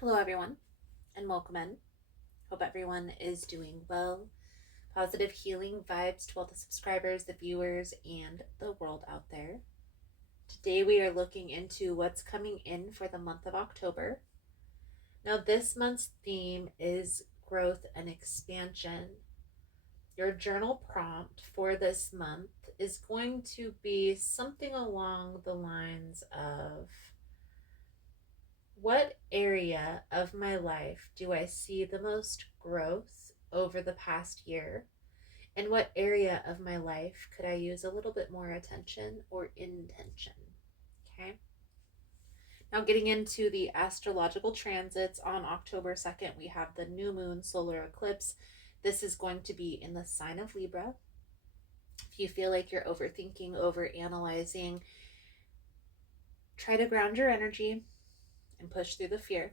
Hello, everyone, and welcome in. Hope everyone is doing well. Positive healing vibes to all the subscribers, the viewers, and the world out there. Today, we are looking into what's coming in for the month of October. Now, this month's theme is growth and expansion. Your journal prompt for this month is going to be something along the lines of, what area of my life do I see the most growth over the past year? And what area of my life could I use a little bit more attention or intention? Okay. Now, getting into the astrological transits, on October 2nd, we have the new moon solar eclipse. This is going to be in the sign of Libra. If you feel like you're overthinking, over analyzing, try to ground your energy and push through the fear.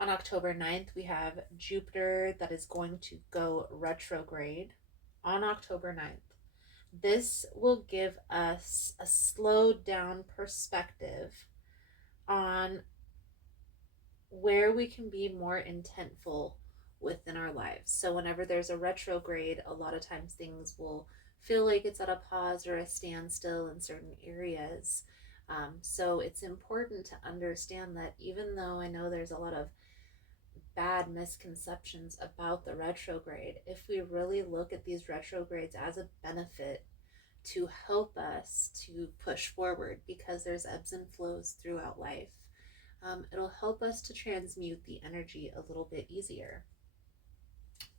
On October 9th, we have Jupiter that is going to go retrograde on October 9th. This will give us a slowed down perspective on where we can be more intentful within our lives. So, whenever there's a retrograde, a lot of times things will feel like it's at a pause or a standstill in certain areas. So, it's important to understand that even though I know there's a lot of bad misconceptions about the retrograde, if we really look at these retrogrades as a benefit to help us to push forward, because there's ebbs and flows throughout life, it'll help us to transmute the energy a little bit easier.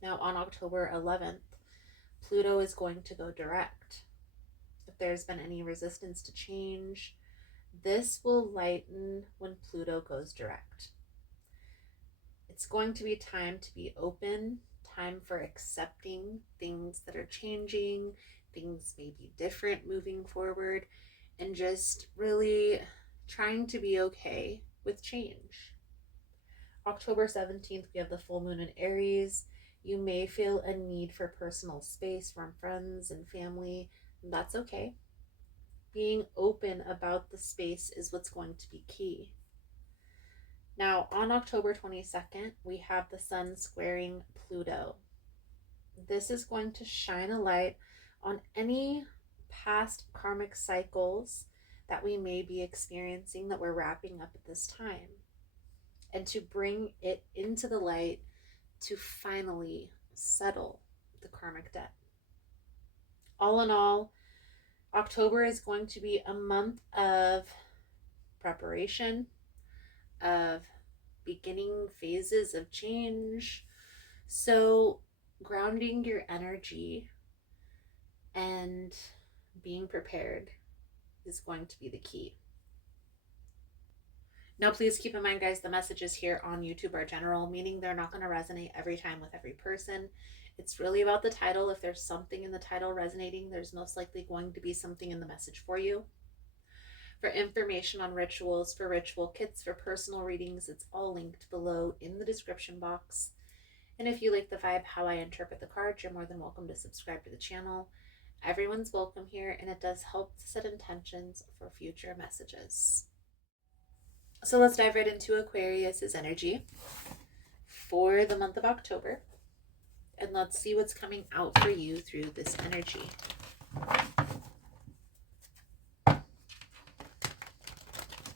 Now, on October 11th, Pluto is going to go direct. If there's been any resistance to change, this will lighten when Pluto goes direct. It's going to be time to be open, time for accepting things that are changing, things may be different moving forward, and just really trying to be okay with change. October 17th, we have the full moon in Aries. You may feel a need for personal space from friends and family. That's okay. Being open about the space is what's going to be key. Now, on October 22nd, we have the sun squaring Pluto. This is going to shine a light on any past karmic cycles that we may be experiencing that we're wrapping up at this time, and to bring it into the light to finally settle the karmic debt. All in all, October is going to be a month of preparation, of beginning phases of change. So, grounding your energy and being prepared is going to be the key. Now, please keep in mind, guys, the messages here on YouTube are general, meaning they're not going to resonate every time with every person. It's really about the title. If there's something in the title resonating, there's most likely going to be something in the message for you. For information on rituals, for ritual kits, for personal readings, it's all linked below in the description box. And if you like the vibe, how I interpret the cards, you're more than welcome to subscribe to the channel. Everyone's welcome here, and it does help to set intentions for future messages. So let's dive right into Aquarius's energy for the month of October, and let's see what's coming out for you through this energy.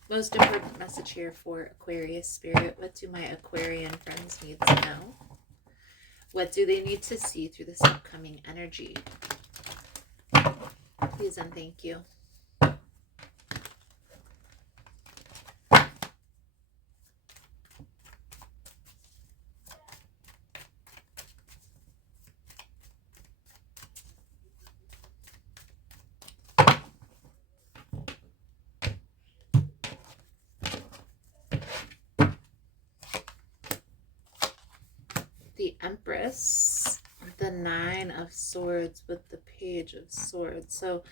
Most important message here for Aquarius spirit. What do my Aquarian friends need to know? What do they need to see through this upcoming energy? Please and thank you. The Empress, the Nine of Swords with the Page of Swords. So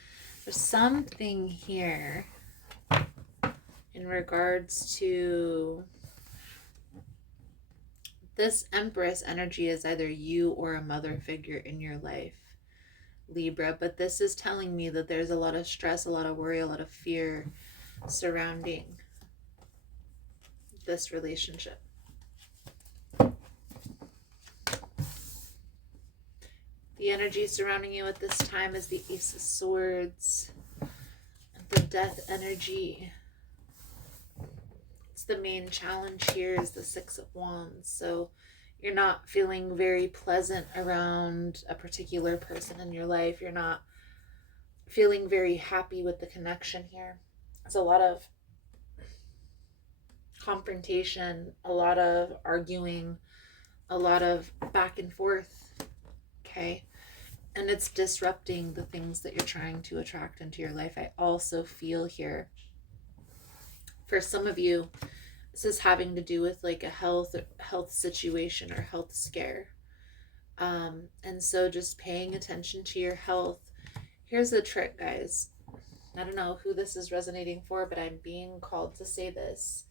there's something here in regards to this Empress energy. Is either you or a mother figure in your life, Libra, but this is telling me that there's a lot of stress, a lot of worry, a lot of fear surrounding this relationship. The energy surrounding you at this time is the Ace of Swords, the Death energy. It's the main challenge here is the Six of Wands. So you're not feeling very pleasant around a particular person in your life. You're not feeling very happy with the connection here. It's a lot of confrontation, a lot of arguing, a lot of back and forth. Okay. And it's disrupting the things that you're trying to attract into your life. I also feel here, for some of you, this is having to do with like a health situation or health scare. And so just paying attention to your health. Here's the trick, guys. I don't know who this is resonating for, but I'm being called to say this.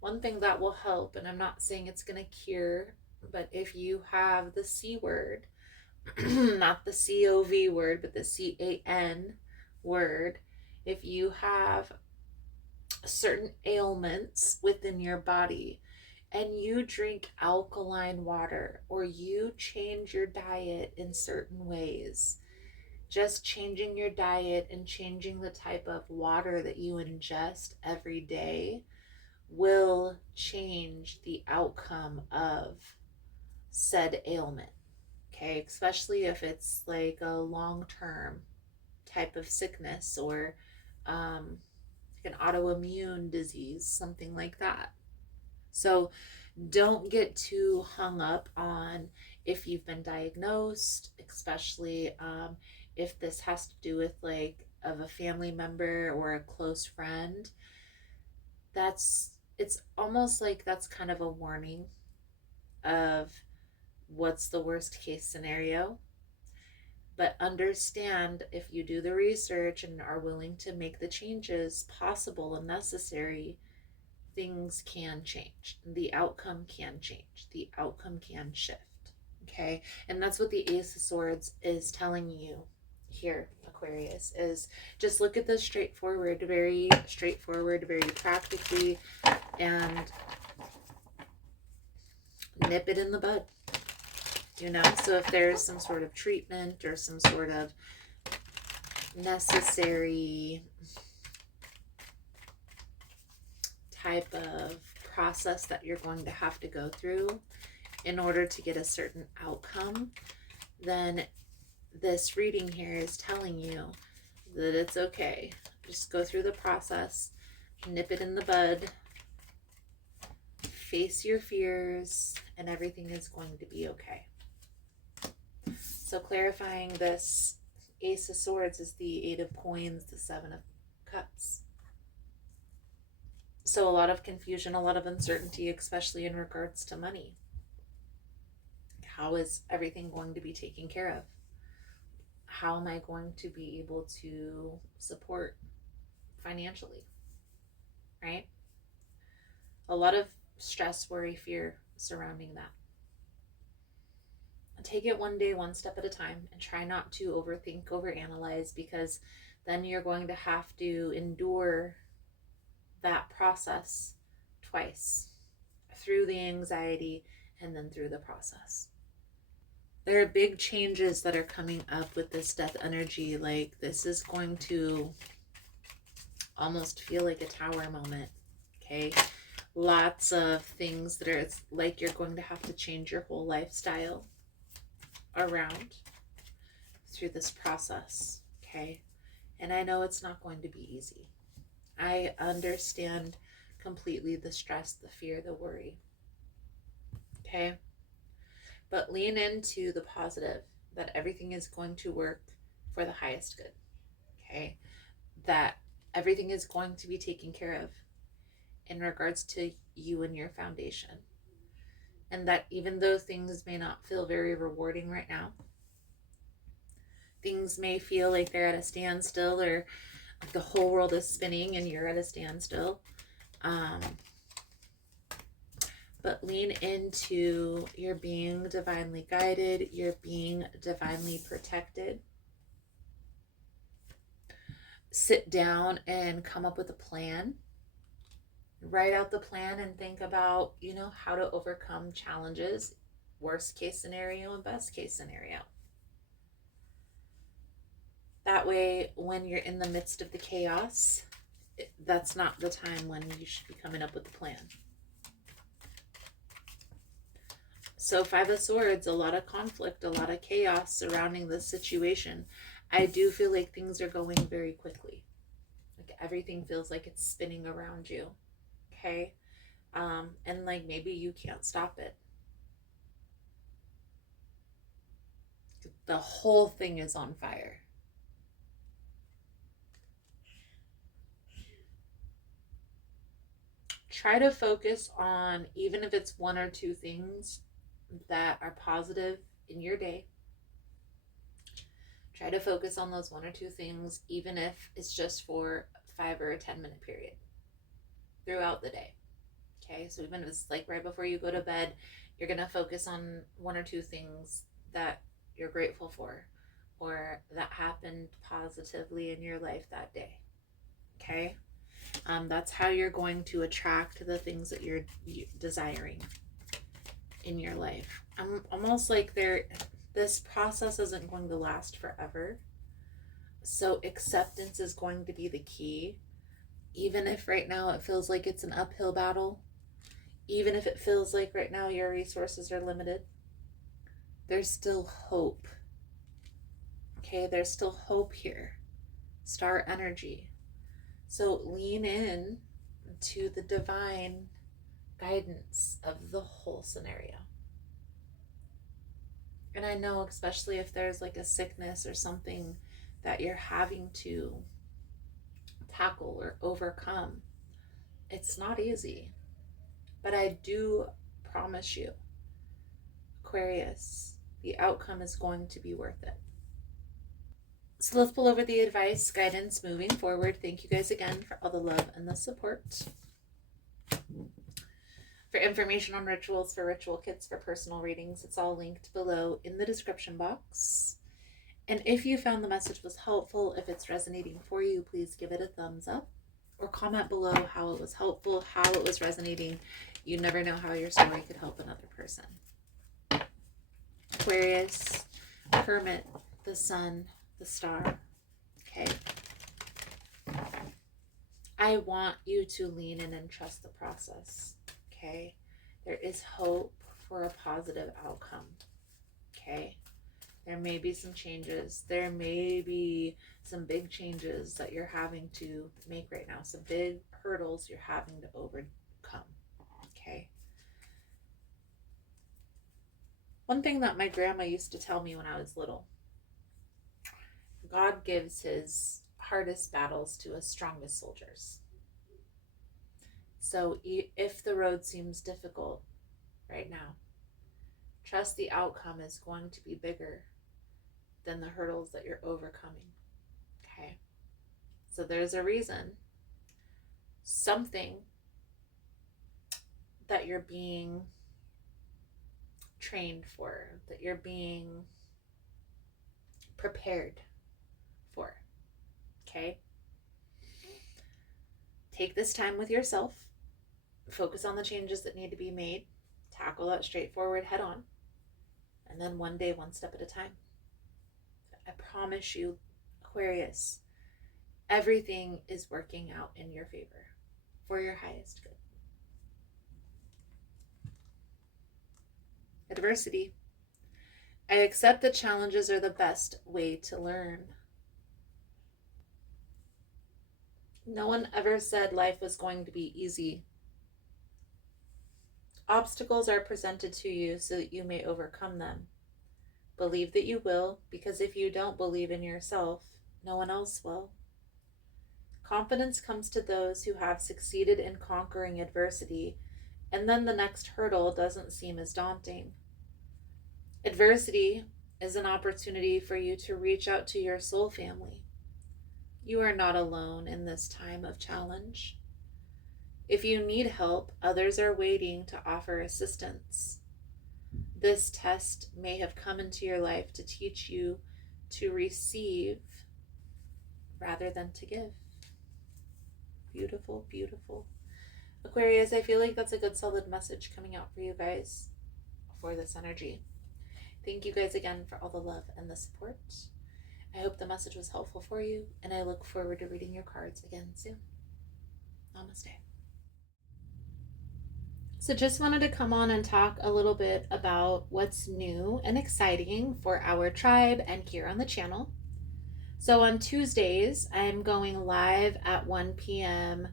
One thing that will help, and I'm not saying it's going to cure, but if you have the C word, not the COV word, but the CAN word, if you have certain ailments within your body and you drink alkaline water or you change your diet in certain ways, just changing your diet and changing the type of water that you ingest every day will change the outcome of said ailment. Okay, especially if it's like a long-term type of sickness or an autoimmune disease, something like that. So don't get too hung up on if you've been diagnosed, especially if this has to do with like of a family member or a close friend. It's almost like that's kind of a warning of what's the worst case scenario. But understand, if you do the research and are willing to make the changes possible and necessary, things can change. The outcome can change. The outcome can shift. Okay? And that's what the Ace of Swords is telling you here, Aquarius, is just look at this very straightforward, very practically, and nip it in the bud. So if there's some sort of treatment or some sort of necessary type of process that you're going to have to go through in order to get a certain outcome, then this reading here is telling you that it's okay. Just go through the process, nip it in the bud, face your fears, and everything is going to be okay. So clarifying this, Ace of Swords is the Eight of Coins, the Seven of Cups. So a lot of confusion, a lot of uncertainty, especially in regards to money. How is everything going to be taken care of? How am I going to be able to support financially? Right? A lot of stress, worry, fear surrounding that. Take it one day, one step at a time, and try not to overthink, overanalyze, because then you're going to have to endure that process twice, through the anxiety and then through the process. There are big changes that are coming up with this death energy. Like, this is going to almost feel like a tower moment. Okay, lots of things that are, it's like you're going to have to change your whole lifestyle around through this process. Okay, and I know it's not going to be easy. I understand completely the stress, the fear, the worry. Okay, but lean into the positive, that everything is going to work for the highest good. Okay, that everything is going to be taken care of in regards to you and your foundation. And that even though things may not feel very rewarding right now, things may feel like they're at a standstill, or like the whole world is spinning and you're at a standstill. But lean into you're being divinely guided, you're being divinely protected. Sit down and come up with a plan Write out the plan and think about, how to overcome challenges, worst case scenario and best case scenario. That way, when you're in the midst of the chaos, that's not the time when you should be coming up with a plan. So 5 of Swords, a lot of conflict, a lot of chaos surrounding this situation. I do feel like things are going very quickly. Like everything feels like it's spinning around you. Okay? And like maybe you can't stop it. The whole thing is on fire. Try to focus on, even if it's 1 or 2 things that are positive in your day. Try to focus on those 1 or 2 things, even if it's just for 5 or a 10-minute period throughout the day. Okay, so even if it's like right before you go to bed, you're going to focus on 1 or 2 things that you're grateful for or that happened positively in your life that day. Okay, that's how you're going to attract the things that you're desiring in your life. I'm almost like this process isn't going to last forever. So acceptance is going to be the key. Even if right now it feels like it's an uphill battle, even if it feels like right now your resources are limited, there's still hope. Okay, there's still hope here. Star energy. So lean in to the divine guidance of the whole scenario. And I know, especially if there's like a sickness or something that you're having to tackle or overcome, it's not easy. But I do promise you, Aquarius, the outcome is going to be worth it. So let's pull over the advice, guidance moving forward. Thank you guys again for all the love and the support. For information on rituals, for ritual kits, for personal readings, it's all linked below in the description box. And if you found the message was helpful, if it's resonating for you, please give it a thumbs up or comment below how it was helpful, how it was resonating. You never know how your story could help another person. Aquarius, Hermit, the Sun, the Star. Okay. I want you to lean in and trust the process. Okay. There is hope for a positive outcome. Okay. There may be some changes. There may be some big changes that you're having to make right now. Some big hurdles you're having to overcome. Okay. One thing that my grandma used to tell me when I was little, God gives his hardest battles to his strongest soldiers. So if the road seems difficult right now, trust the outcome is going to be bigger than the hurdles that you're overcoming. Okay. So there's a reason, something that you're being trained for, that you're being prepared for. Okay. Take this time with yourself. Focus on the changes that need to be made. Tackle that straightforward head on. And then one day, one step at a time. I promise you, Aquarius, everything is working out in your favor for your highest good. Adversity. I accept that challenges are the best way to learn. No one ever said life was going to be easy. Obstacles are presented to you so that you may overcome them. Believe that you will, because if you don't believe in yourself, no one else will. Confidence comes to those who have succeeded in conquering adversity, and then the next hurdle doesn't seem as daunting. Adversity is an opportunity for you to reach out to your soul family. You are not alone in this time of challenge. If you need help, others are waiting to offer assistance. This test may have come into your life to teach you to receive rather than to give. Beautiful, beautiful. Aquarius, I feel like that's a good solid message coming out for you guys for this energy. Thank you guys again for all the love and the support. I hope the message was helpful for you, and I look forward to reading your cards again soon. Namaste. So, just wanted to come on and talk a little bit about what's new and exciting for our tribe and here on the channel. So, on Tuesdays, I'm going live at 1 p.m.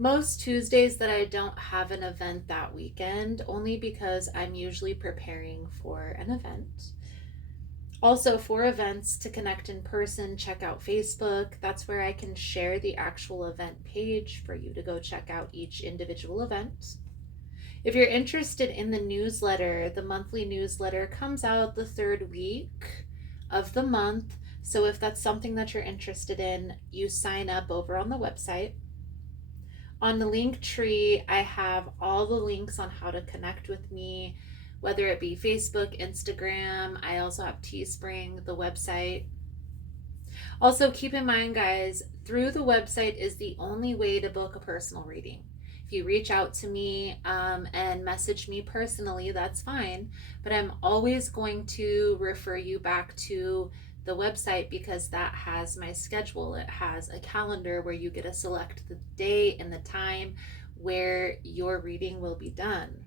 Most Tuesdays that I don't have an event that weekend, only because I'm usually preparing for an event. Also, for events to connect in person, check out Facebook. That's where I can share the actual event page for you to go check out each individual event. If you're interested in the newsletter, the monthly newsletter comes out the third week of the month. So if that's something that you're interested in, you sign up over on the website. On the link tree, I have all the links on how to connect with me, whether it be Facebook, Instagram. I also have Teespring, the website. Also, keep in mind, guys, through the website is the only way to book a personal reading. If you reach out to me and message me personally, that's fine. But I'm always going to refer you back to the website because that has my schedule. It has a calendar where you get to select the day and the time where your reading will be done.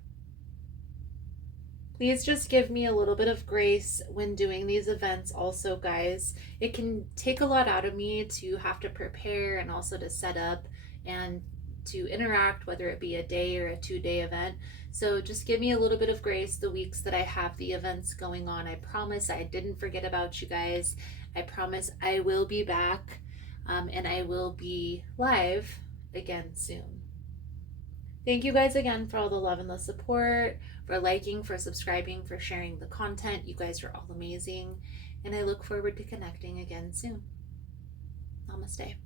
Please just give me a little bit of grace when doing these events also, guys. It can take a lot out of me to have to prepare and also to set up and to interact, whether it be a day or a 2-day event. So just give me a little bit of grace the weeks that I have the events going on. I promise I didn't forget about you guys. I promise I will be back and I will be live again soon. Thank you guys again for all the love and the support, for liking, for subscribing, for sharing the content. You guys are all amazing. And I look forward to connecting again soon. Namaste.